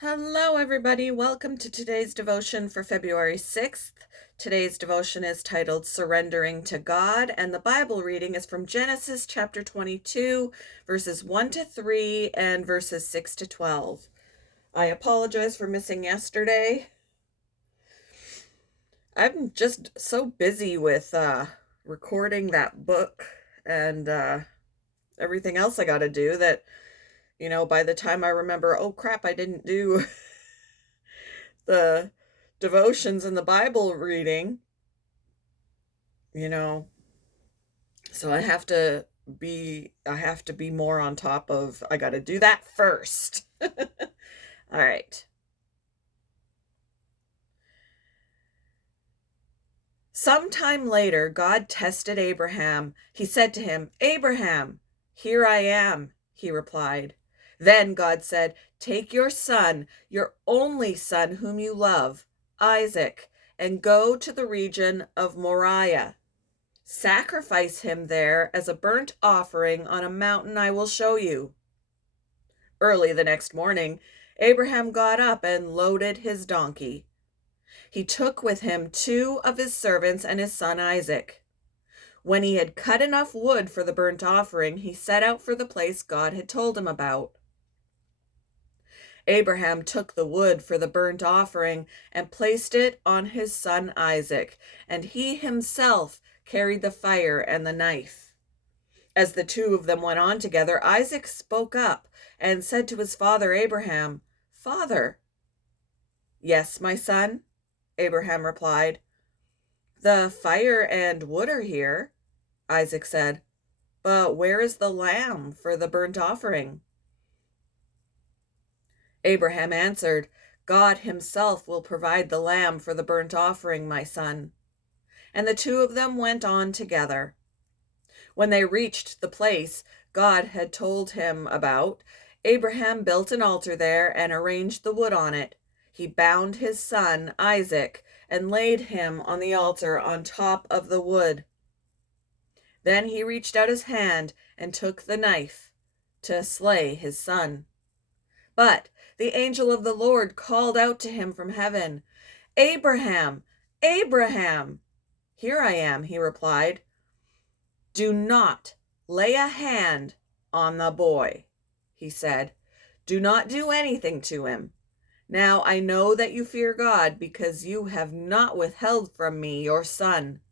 Hello, everybody. Welcome to today's devotion for February 6th. Today's devotion is titled Surrendering to God, and the Bible reading is from Genesis chapter 22, verses 1 to 3 and verses 6 to 12. I apologize for missing yesterday. I'm just so busy with recording that book and everything else I got to do that, by the time I remember, oh crap, I didn't do the devotions and the Bible reading, you know. So I have to be more on top of I got to do that first. All right. Sometime later, God tested Abraham. He said to him, "Abraham." "Here I am," he replied. Then God said, "Take your son, your only son whom you love, Isaac, and go to the region of Moriah. Sacrifice him there as a burnt offering on a mountain I will show you." Early the next morning, Abraham got up and loaded his donkey. He took with him two of his servants and his son Isaac. When he had cut enough wood for the burnt offering, he set out for the place God had told him about. Abraham took the wood for the burnt offering and placed it on his son Isaac, and he himself carried the fire and the knife. As the two of them went on together, Isaac spoke up and said to his father Abraham, "Father." "Yes, my son," Abraham replied. "The fire and wood are here," Isaac said, "but where is the lamb for the burnt offering?" Abraham answered, "God himself will provide the lamb for the burnt offering, my son." And the two of them went on together. When they reached the place God had told him about, Abraham built an altar there and arranged the wood on it. He bound his son, Isaac, and laid him on the altar on top of the wood. Then he reached out his hand and took the knife to slay his son. But the angel of the Lord called out to him from heaven, "Abraham, Abraham." "Here I am," he replied. "Do not lay a hand on the boy," he said. "Do not do anything to him. Now I know that you fear God because you have not withheld from me your son,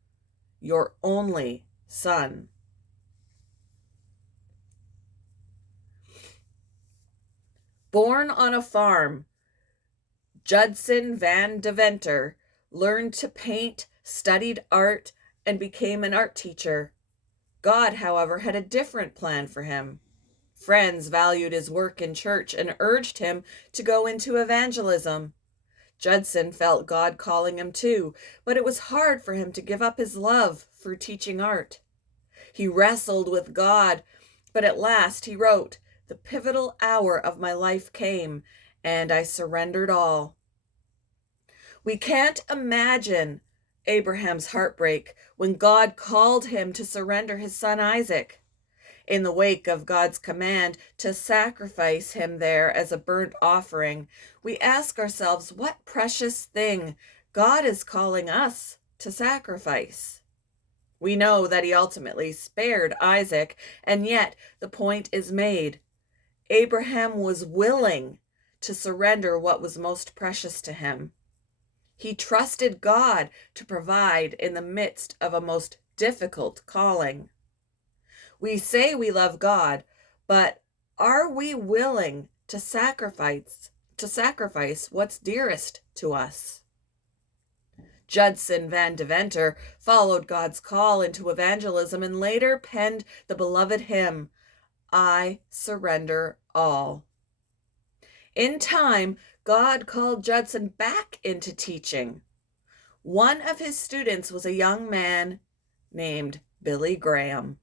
your only son." Born on a farm, Judson Van Deventer learned to paint, studied art, and became an art teacher. God, however, had a different plan for him. Friends valued his work in church and urged him to go into evangelism. Judson felt God calling him too, but it was hard for him to give up his love for teaching art. He wrestled with God, but at last he wrote, "The pivotal hour of my life came, and I surrendered all." We can't imagine Abraham's heartbreak when God called him to surrender his son Isaac. In the wake of God's command to sacrifice him there as a burnt offering, we ask ourselves what precious thing God is calling us to sacrifice. We know that he ultimately spared Isaac, and yet the point is made. Abraham was willing to surrender what was most precious to him. He trusted God to provide in the midst of a most difficult calling. We say we love God, but are we willing to sacrifice what's dearest to us? Judson Van Deventer followed God's call into evangelism and later penned the beloved hymn, "I Surrender All." In time, God called Judson back into teaching. One of his students was a young man named Billy Graham.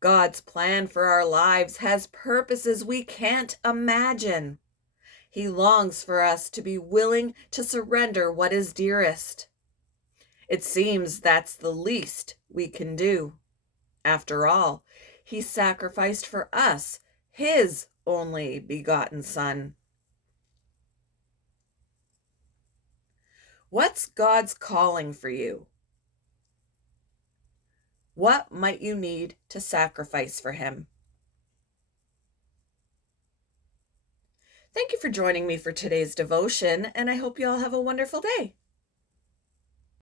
God's plan for our lives has purposes we can't imagine. He longs for us to be willing to surrender what is dearest. It seems that's the least we can do. After all, he sacrificed for us his only begotten Son. What's God's calling for you? What might you need to sacrifice for Him? Thank you for joining me for today's devotion, and I hope you all have a wonderful day.